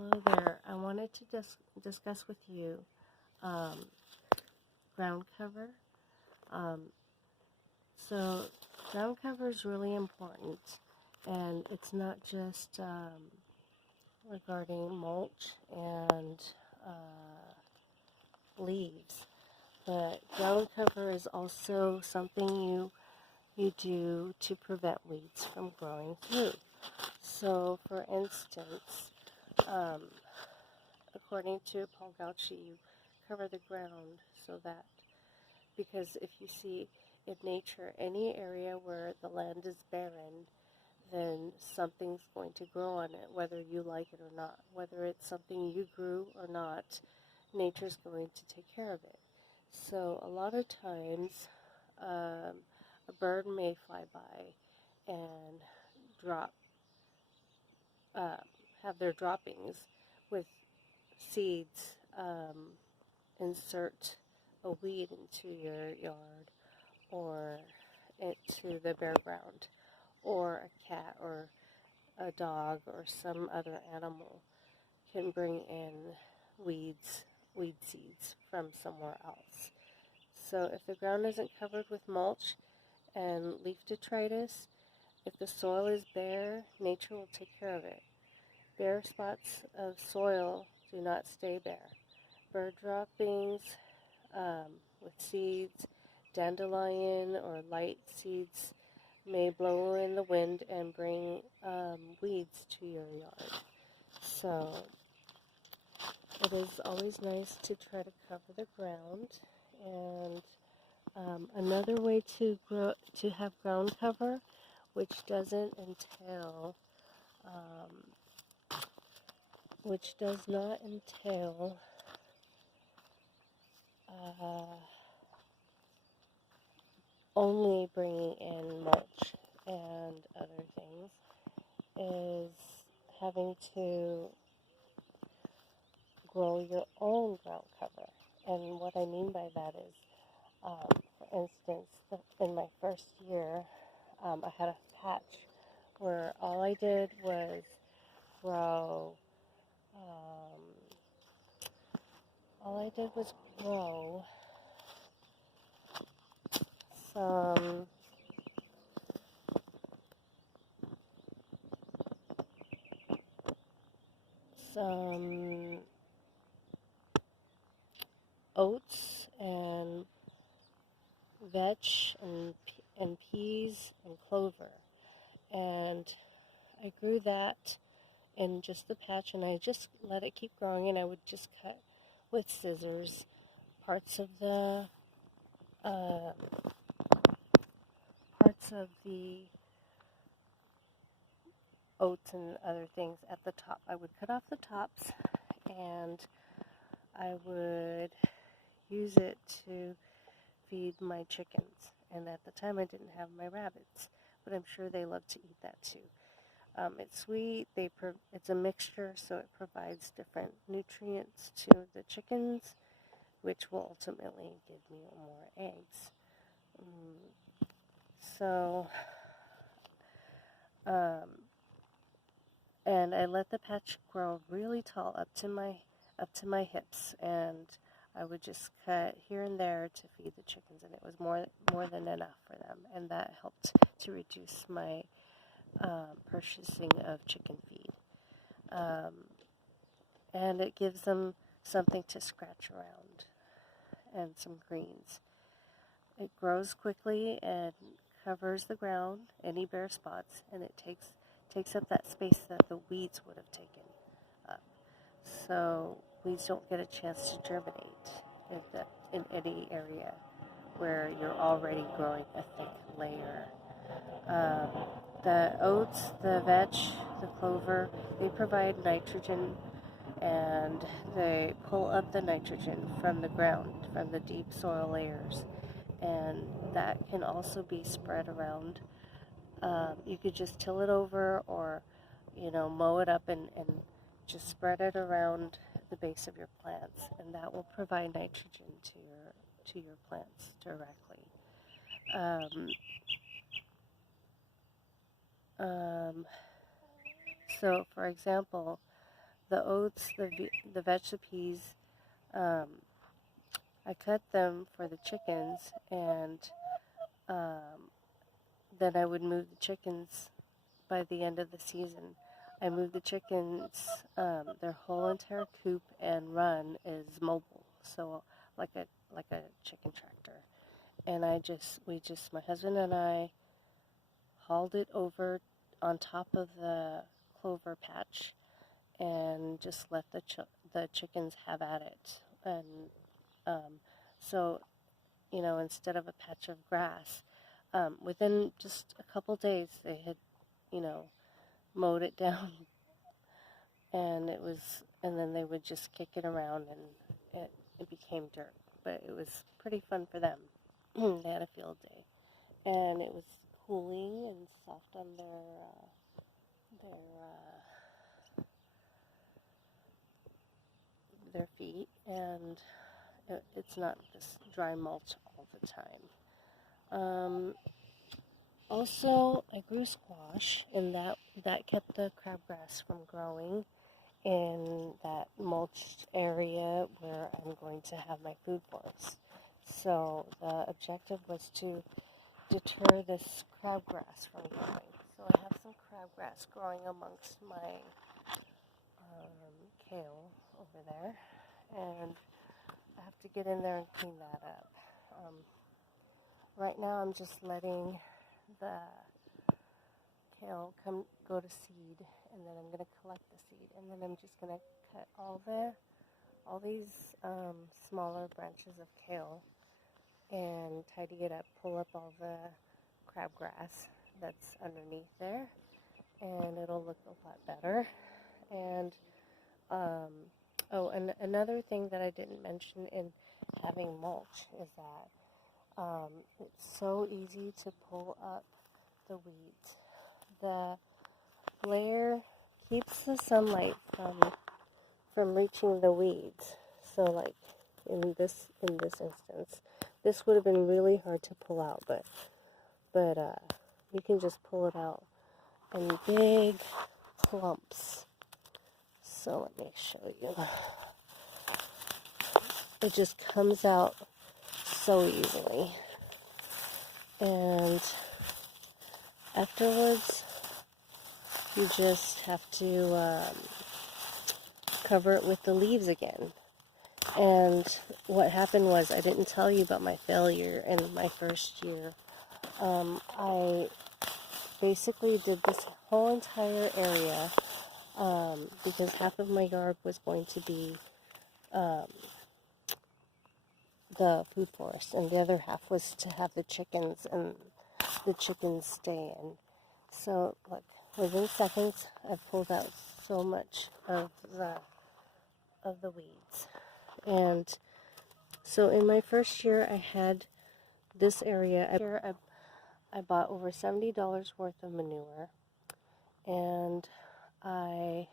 Hello there. I wanted to discuss with you ground cover. Um, so ground cover is really important, and it's not just regarding mulch and leaves, but ground cover is also something you do to prevent weeds from growing through. So, for instance, um, according to Paul Gauchi, you cover the ground so that, because if you see in nature any area where the land is barren, then something's going to grow on it, whether you like it or not. Whether it's something you grew or not, nature's going to take care of it. So a lot of times, a bird may fly by and drop, have their droppings with seeds, insert a weed into your yard or into the bare ground, or a cat or a dog or some other animal can bring in weed seeds from somewhere else. So if the ground isn't covered with mulch and leaf detritus, if the soil is bare, nature will take care of it. Bare spots of soil do not stay bare. Bird droppings with seeds, dandelion or light seeds may blow in the wind and bring weeds to your yard. So it is always nice to try to cover the ground. And another way to have ground cover, which does not entail only bringing in mulch and other things, is having to grow your own ground cover. And what I mean by that is, for instance, in my first year, I had a patch where all I did was grow some oats and vetch and peas and clover, and I grew that in just the patch, and I just let it keep growing, and I would just cut with scissors parts of the oats and other things at the top. I would cut off the tops, and I would use it to feed my chickens. And at the time I didn't have my rabbits, but I'm sure they love to eat that too. It's sweet. It's a mixture, so it provides different nutrients to the chickens, which will ultimately give me more eggs. And I let the patch grow really tall up to my hips, and I would just cut here and there to feed the chickens, and it was more than enough for them, and that helped to reduce my purchasing of chicken feed. And it gives them something to scratch around and some greens. It grows quickly and covers the ground, any bare spots, and it takes up that space that the weeds would have taken up. So weeds don't get a chance to germinate in any area where you're already growing a thick layer. The oats, the vetch, the clover, they provide nitrogen, and they pull up the nitrogen from the ground, from the deep soil layers, and that can also be spread around. You could just till it over, or mow it up and just spread it around the base of your plants, and that will provide nitrogen to your plants directly. So, for example, the oats, the vetch, the peas, I cut them for the chickens, and then I would move the chickens by the end of the season. I moved the chickens, their whole entire coop and run is mobile, so like a chicken tractor. And my husband and I hauled it over on top of the clover patch and just let the chickens have at it. And so, instead of a patch of grass, within just a couple days, they had, mowed it down, and then they would just kick it around, and it became dirt. But it was pretty fun for them. They had a field day, and it was cooling and soft on their feet, and it's not just dry mulch all the time. Also, I grew squash, and that kept the crabgrass from growing in that mulched area where I'm going to have my food forest. So the objective was to deter this crabgrass from growing. So I have some crabgrass growing amongst my kale over there, and I have to get in there and clean that up. Right now I'm just letting the kale go to seed, and then I'm going to collect the seed, and then I'm just going to cut all these smaller branches of kale and tidy it up, pull up all the crabgrass that's underneath there, and it'll look a lot better. And and another thing that I didn't mention in having mulch is that it's so easy to pull up the weeds. The layer keeps the sunlight from reaching the weeds. So, like in this instance, this would have been really hard to pull out, but you can just pull it out in big clumps. So let me show you. It just comes out so easily. And afterwards, you just have to cover it with the leaves again. And what happened was, I didn't tell you about my failure in my first year. I basically did this whole entire area because half of my yard was going to be the food forest, and the other half was to have the chickens and the chickens stay in. So, look, within seconds, I pulled out so much of the weeds. And so in my first year, I had this area. I bought over $70 worth of manure, and I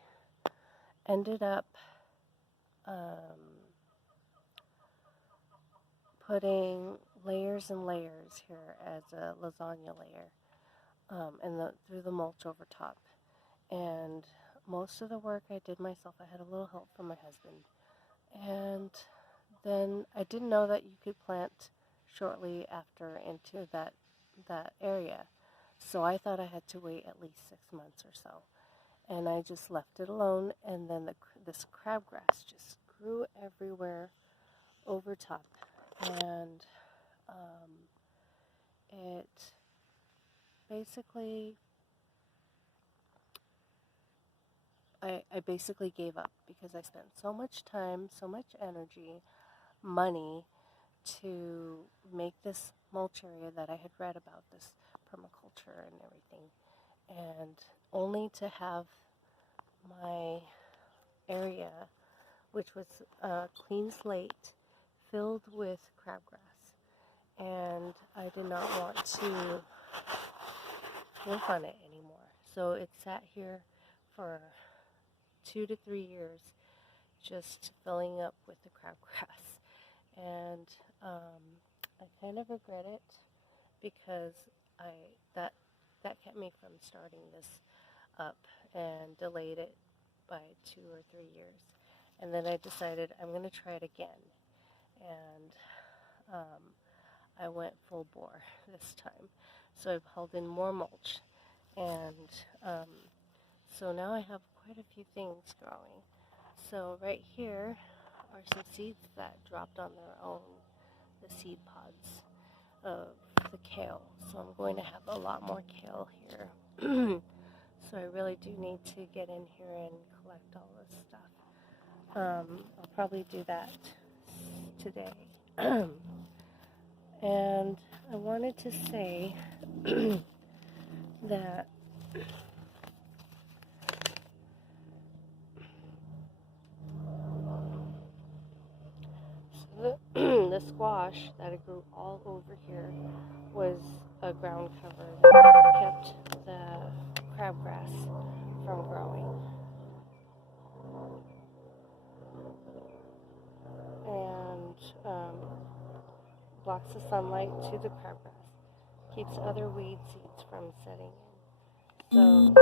ended up putting layers and layers here as a lasagna layer, and through the mulch over top. And most of the work I did myself. I had a little help from my husband. And then I didn't know that you could plant shortly after into that area. So I thought I had to wait at least 6 months or so. And I just left it alone, and then this crabgrass just grew everywhere over top. And it basically, I basically gave up because I spent so much time, so much energy, money to make this mulch area that I had read about, this permaculture and everything, and only to have my area, which was a clean slate, filled with crabgrass. And I did not want to work on it anymore. So it sat here for 2 to 3 years, just filling up with the crabgrass. And I kind of regret it because that kept me from starting this up and delayed it by 2 or 3 years. And then I decided I'm going to try it again. And I went full bore this time. So I've hauled in more mulch. And so now I have quite a few things growing. So right here are some seeds that dropped on their own, the seed pods of the kale. So I'm going to have a lot more kale here. So I really do need to get in here and collect all this stuff. I'll probably do that today. And I wanted to say that the squash that I grew all over here was a ground cover that kept the crabgrass from growing. And blocks the sunlight to the crabgrass, keeps other weed seeds from setting in. So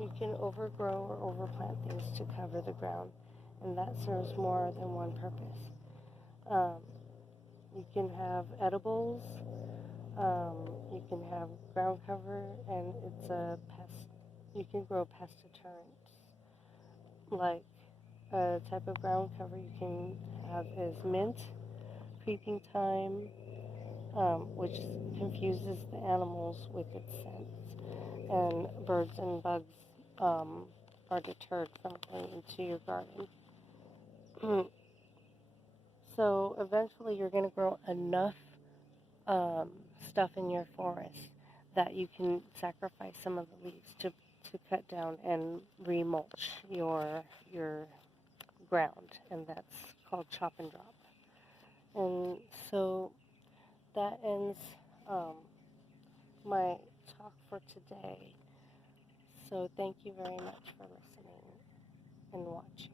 you can overgrow or overplant things to cover the ground, and that serves more than one purpose. You can have edibles, you can have ground cover, and it's a pest. You can grow pest deterrents. Like a type of ground cover you can have is mint, creeping thyme, which confuses the animals with its scents, and birds and bugs are deterred from going into your garden. So eventually you're going to grow enough stuff in your forest that you can sacrifice some of the leaves to cut down and remulch your ground, and that's called chop and drop. And so that ends my talk for today. So thank you very much for listening and watching.